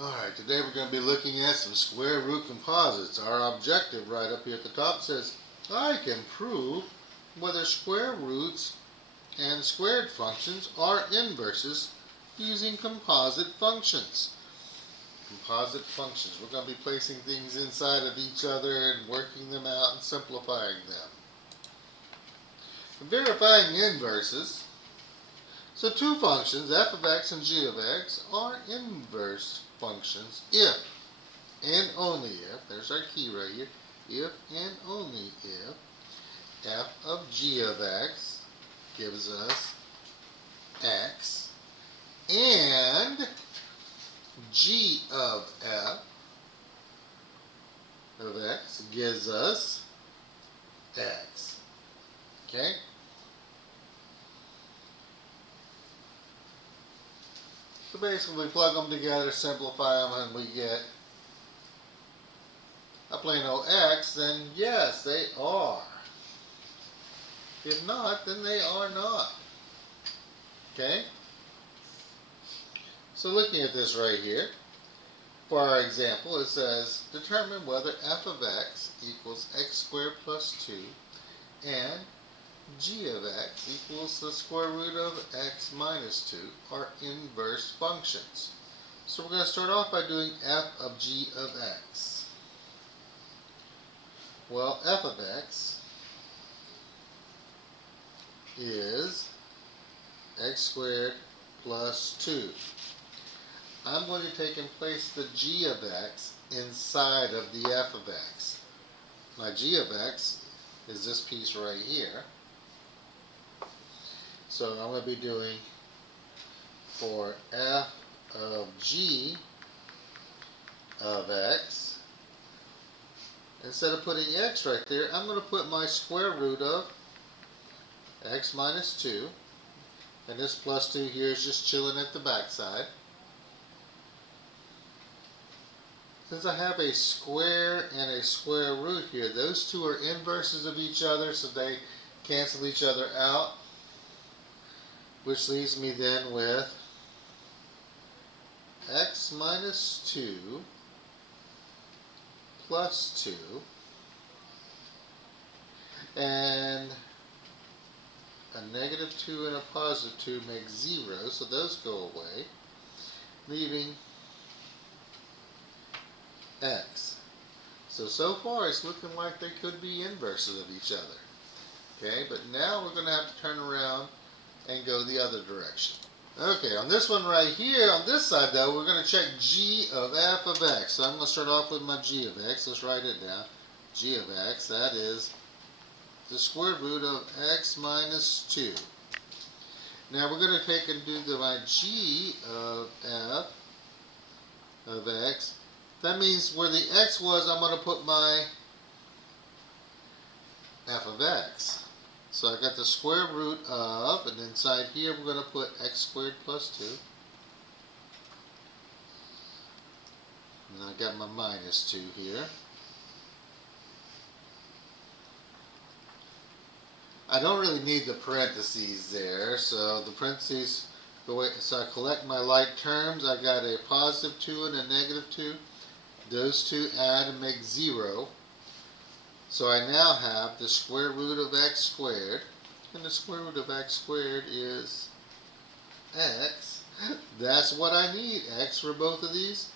Alright, today we're going to be looking at some square root composites. Our objective right up here at the top says, I can prove whether square roots and squared functions are inverses using composite functions. Composite functions. We're going to be placing things inside of each other and working them out and simplifying them. Verifying inverses. So two functions, f of x and g of x, are inverse functions if and only if, there's our key right here, if and only if f of g of x gives us x and g of f of x gives us x. Okay? So basically we plug them together, simplify them, and we get a plain old x, then yes, they are. If not, then they are not. Okay? So looking at this right here, for our example, it says, determine whether f of x equals x squared plus 2 and g of x equals the square root of x minus 2 are inverse functions. So we're going to start off by doing f of g of x. Well, f of x is x squared plus 2. I'm going to take and place the g of x inside of the f of x. My g of x is this piece right here. So I'm going to be doing for f of g of x, instead of putting x right there, I'm going to put my square root of x minus 2, and this plus 2 here is just chilling at the back side. Since I have a square and a square root here, those two are inverses of each other, so they cancel each other out, which leaves me then with x minus 2 plus 2, and a negative 2 and a positive 2 make 0, so those go away, leaving x. So far it's looking like they could be inverses of each other. Okay, but now we're going to have to turn around and go the other direction. Okay, on this one right here, on this side though, we're going to check g of f of x. So I'm going to start off with my g of x. Let's write it down. G of x, that is the square root of x minus 2. Now we're going to take and do my g of f of x. That means where the x was, I'm going to put my f of x. So I got the square root of, and inside here we're going to put x squared plus 2. And I got my minus 2 here. I don't really need the parentheses there, so the parentheses go away. So I collect my like terms. I got a positive 2 and a negative 2. Those two add and make 0. So I now have the square root of x squared, and the square root of x squared is x. That's what I need, x for both of these.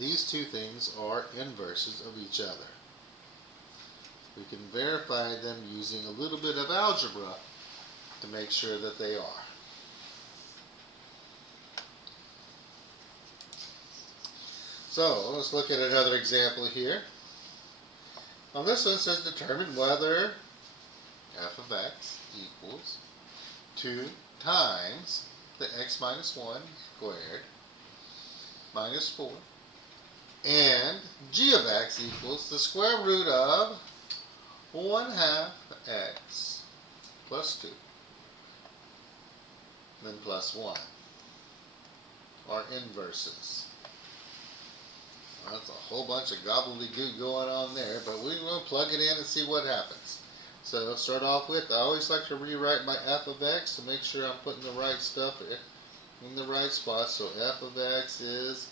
These two things are inverses of each other. We can verify them using a little bit of algebra to make sure that they are. So let's look at another example here. On this one it says determine whether f of x equals 2 times the x minus 1 squared minus 4 and g of x equals the square root of 1/2 x plus 2 then plus 1 are inverses. That's a whole bunch of gobbledygook going on there, but we're going to plug it in and see what happens. So start off with, I always like to rewrite my f of x to make sure I'm putting the right stuff in the right spot. So f of x is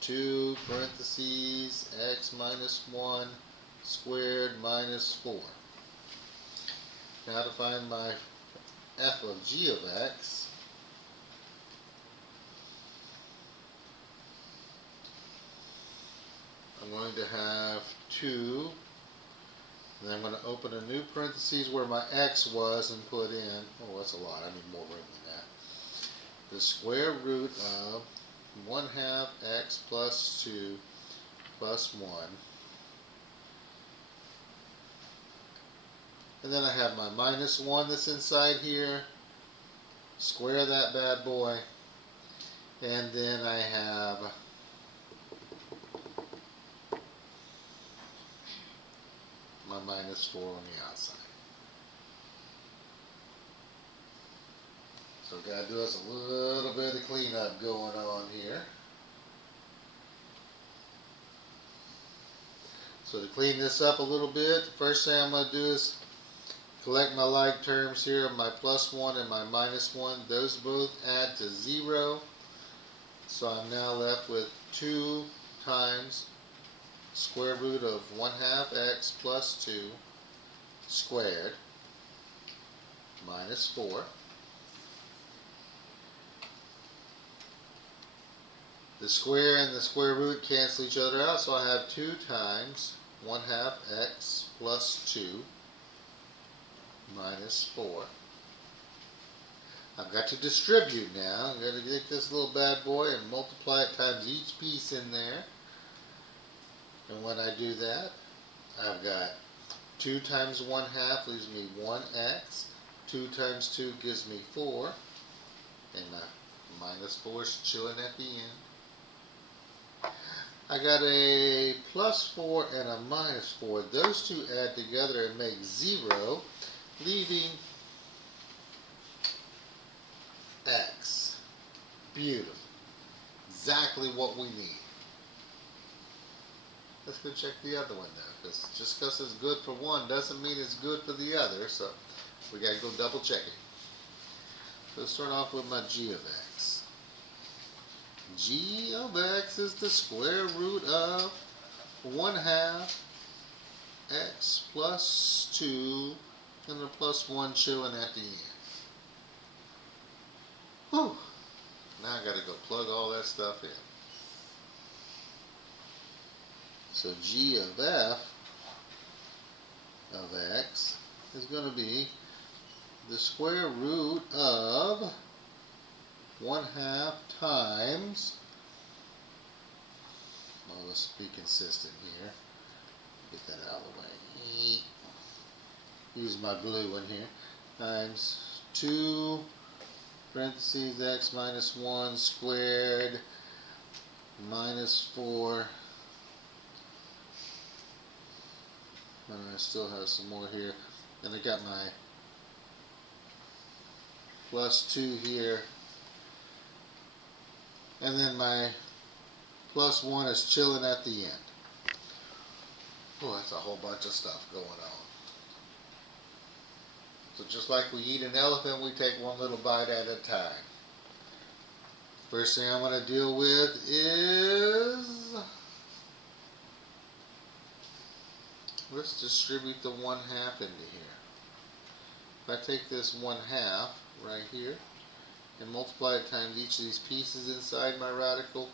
2 parentheses x minus 1 squared minus 4. Now to find my f of g of x, I'm going to have 2, and then I'm going to open a new parentheses where my x was and put in, oh that's a lot, I need more room than that, the square root of 1/2 x plus 2 plus 1. And then I have my minus 1 that's inside here, square that bad boy, and then I have my minus 4 on the outside. So we got to do us a little bit of cleanup going on here. So to clean this up a little bit, the first thing I'm going to do is collect my like terms here, my plus 1 and my minus 1. Those both add to 0. So I'm now left with 2 times square root of 1/2 x plus 2 squared minus 4. The square and the square root cancel each other out, so I have 2 times 1/2 x plus 2 minus 4. I've got to distribute now. I'm going to take this little bad boy and multiply it times each piece in there. And when I do that, I've got 2 times 1/2 leaves me 1x. 2 times 2 gives me 4. And my minus 4 is chilling at the end. I got a plus 4 and a minus 4. Those two add together and make 0, leaving x. Beautiful. Exactly what we need. Let's go check the other one now, because just because it's good for one doesn't mean it's good for the other, so we got to go double check it. So let's start off with my g of x. G of x is the square root of 1/2 x plus 2 and the plus 1 chilling at the end. Whew. Now I got to go plug all that stuff in. So g of f of x is going to be the square root of 1/2 times, well, let's be consistent here, get that out of the way, use my blue one here, times 2 parentheses x minus 1 squared minus 4, and I still have some more here, and I got my plus 2 here, and then my plus 1 is chilling at the end. Oh, that's a whole bunch of stuff going on. So just like we eat an elephant, we take one little bite at a time. First thing I'm going to deal with is, let's distribute the 1/2 into here. If I take this 1/2 right here and multiply it times each of these pieces inside my radical,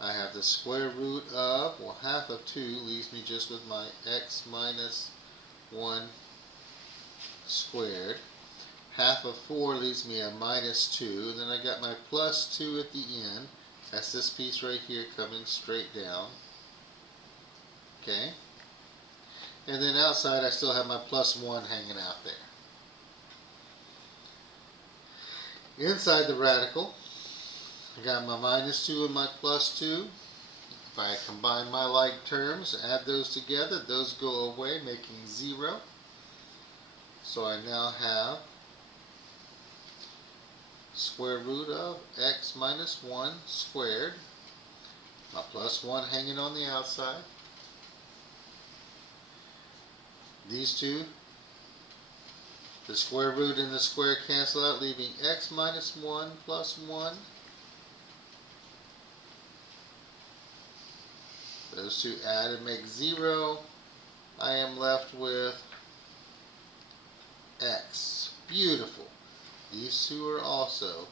I have the square root of, well, 1/2 of 2 leaves me just with my x minus 1 squared. 1/2 of 4 leaves me a minus 2, and then I got my plus 2 at the end. That's this piece right here coming straight down. Okay? And then outside I still have my plus 1 hanging out there. Inside the radical, I got my minus 2 and my plus 2. If I combine my like terms, add those together, those go away, making 0. So I now have square root of x minus 1 squared, my plus 1 hanging on the outside. These two The square root and the square cancel out, leaving x minus 1 plus 1. Those two add and make 0. I am left with x. Beautiful. These two are also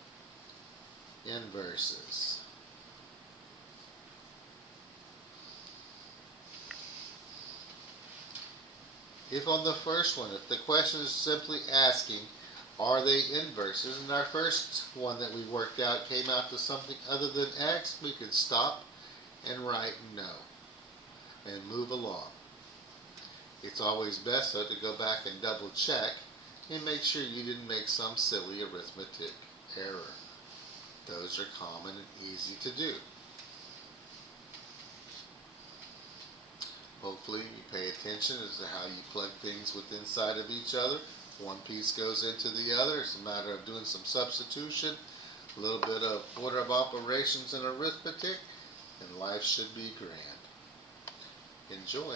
inverses. If on the first one, if the question is simply asking, are they inverses, and our first one that we worked out came out to something other than x, we could stop and write no and move along. It's always best, though, to go back and double check and make sure you didn't make some silly arithmetic error. Those are common and easy to do. Hopefully you pay attention as to how you plug things with inside of each other. One piece goes into the other. It's a matter of doing some substitution, a little bit of order of operations in arithmetic, and life should be grand. Enjoy.